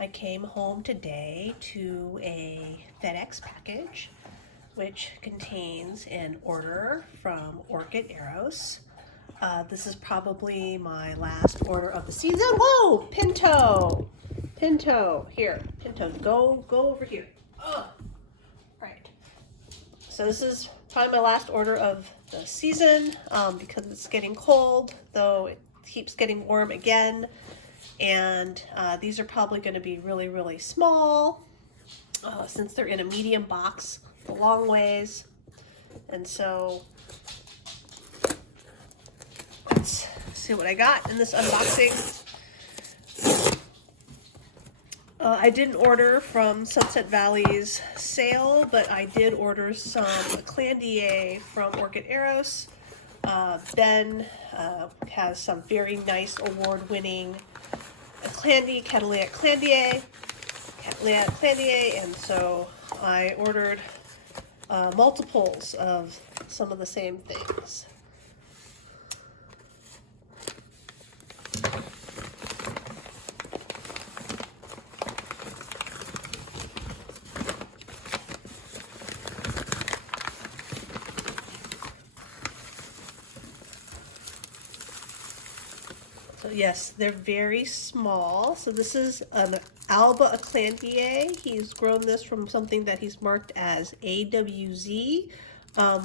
I came home today to a FedEx package which contains an order from Orchid Eros. This is probably my last order of the season. Whoa, Pinto! Pinto, here, Pinto, go over here. Oh, right. So this is probably my last order of the season because it's getting cold, though it keeps getting warm again. And these are probably going to be really, really small since they're in a medium box, a long ways. And so let's see what I got in this unboxing. I didn't order from Sunset Valley's sale, but I did order some aclandiae from Orchid Eros. Ben has some very nice award-winning Cattleya aclandiae, and so I ordered multiples of some of the same things. So yes, they're very small. So this is an Alba aclandiae. He's grown this from something that he's marked as AWZ,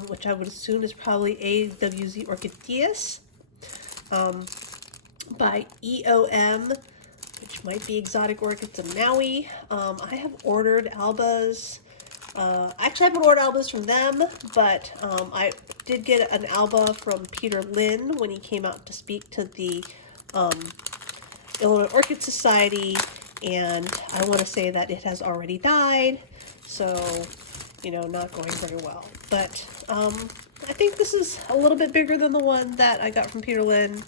which I would assume is probably AWZ orchideus, by EOM, which might be Exotic Orchids of Maui. I have ordered Albas. Actually, I haven't ordered Albas from them, but I did get an Alba from Peter Lynn when he came out to speak to the Illinois Orchid Society, and I want to say that it has already died, so, you know, not going very well. But I think this is a little bit bigger than the one that I got from Peter Lynn.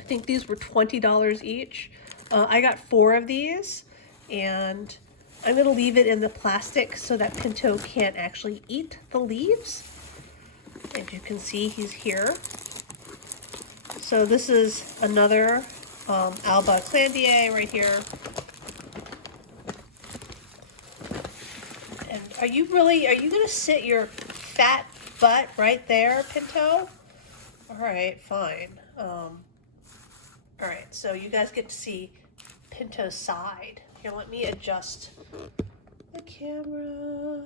I think these were $20 each. I got 4 of these, and I'm going to leave it in the plastic so that Pinto can't actually eat the leaves. As you can see, he's here. So this is another Alba aclandiae right here. And are you going to sit your fat butt right there, Pinto? All right, fine. All right, so you guys get to see Pinto's side. Here, let me adjust the camera.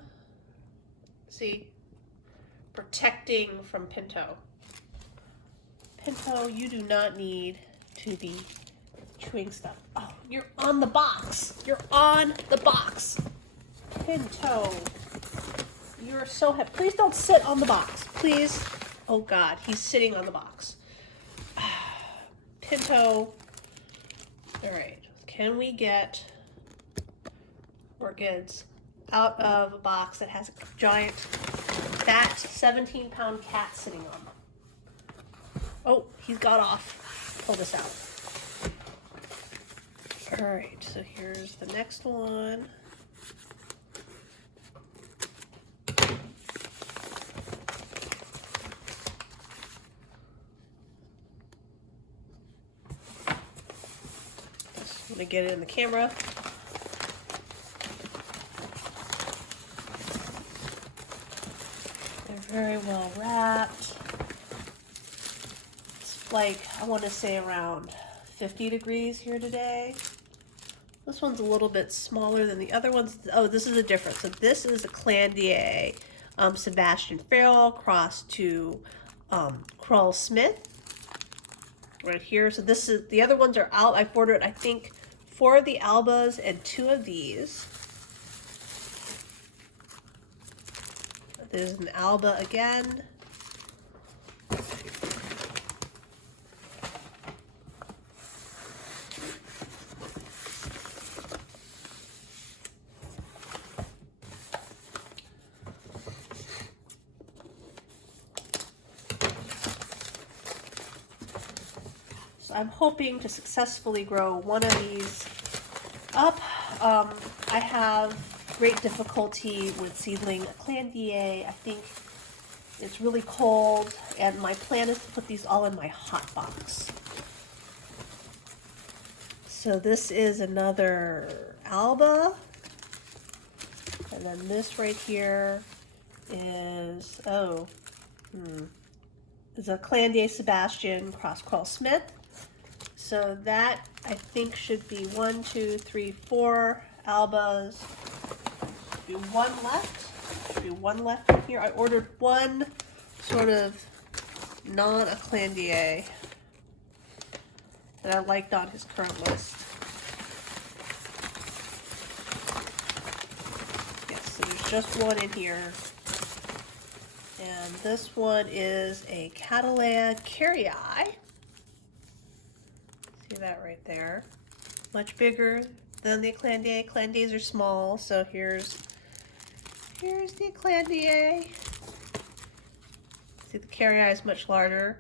See, protecting from Pinto. Pinto, you do not need to be chewing stuff. Oh, you're on the box. You're on the box. Pinto, you're so happy. Please don't sit on the box. Please. Oh God, he's sitting on the box. Pinto. All right. Can we get orchids out of a box that has a giant, fat, 17-pound cat sitting on them? Oh, he's got off. Pull this out. All right, so here's the next one. Just want to get it in the camera. They're very well wrapped. Like, I want to say around 50 degrees here today. This one's a little bit smaller than the other ones. Oh, this is a difference. So this is a aclandiae Sebastian Farrell crossed to Krull Smith right here. So this is, the other ones are out. I've ordered, I think, 4 of the Albas and 2 of these. There's an Alba again. I'm hoping to successfully grow one of these up. I have great difficulty with seedling aclandiae. I think it's really cold, and my plan is to put these all in my hot box. So this is another alba. And then this right here is, is a Aclandiae Sebastian cross Coral Smith. So that I think should be 1, 2, 3, 4 albas. Should be one left. Should be one left in here. I ordered one sort of non-Aclandiae that I liked on his current list. Yes, so there's just one in here. And this one is a Cattleya carrii. See that right there? Much bigger than the Aclandiae. Aclandiaes are small, so here's the Aclandiae. See, the carrii is much larger.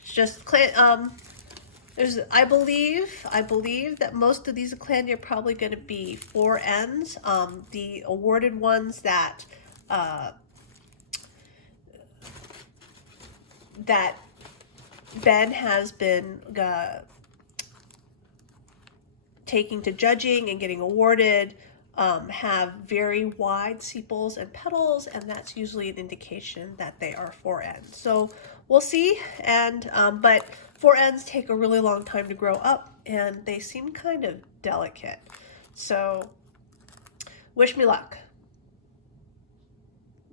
It's just I believe that most of these Aclandiae are probably going to be 4Ns. The awarded ones that that Ben has been taking to judging and getting awarded have very wide sepals and petals, and that's usually an indication that they are 4Ns. So we'll see. And but 4Ns take a really long time to grow up, and they seem kind of delicate. So wish me luck.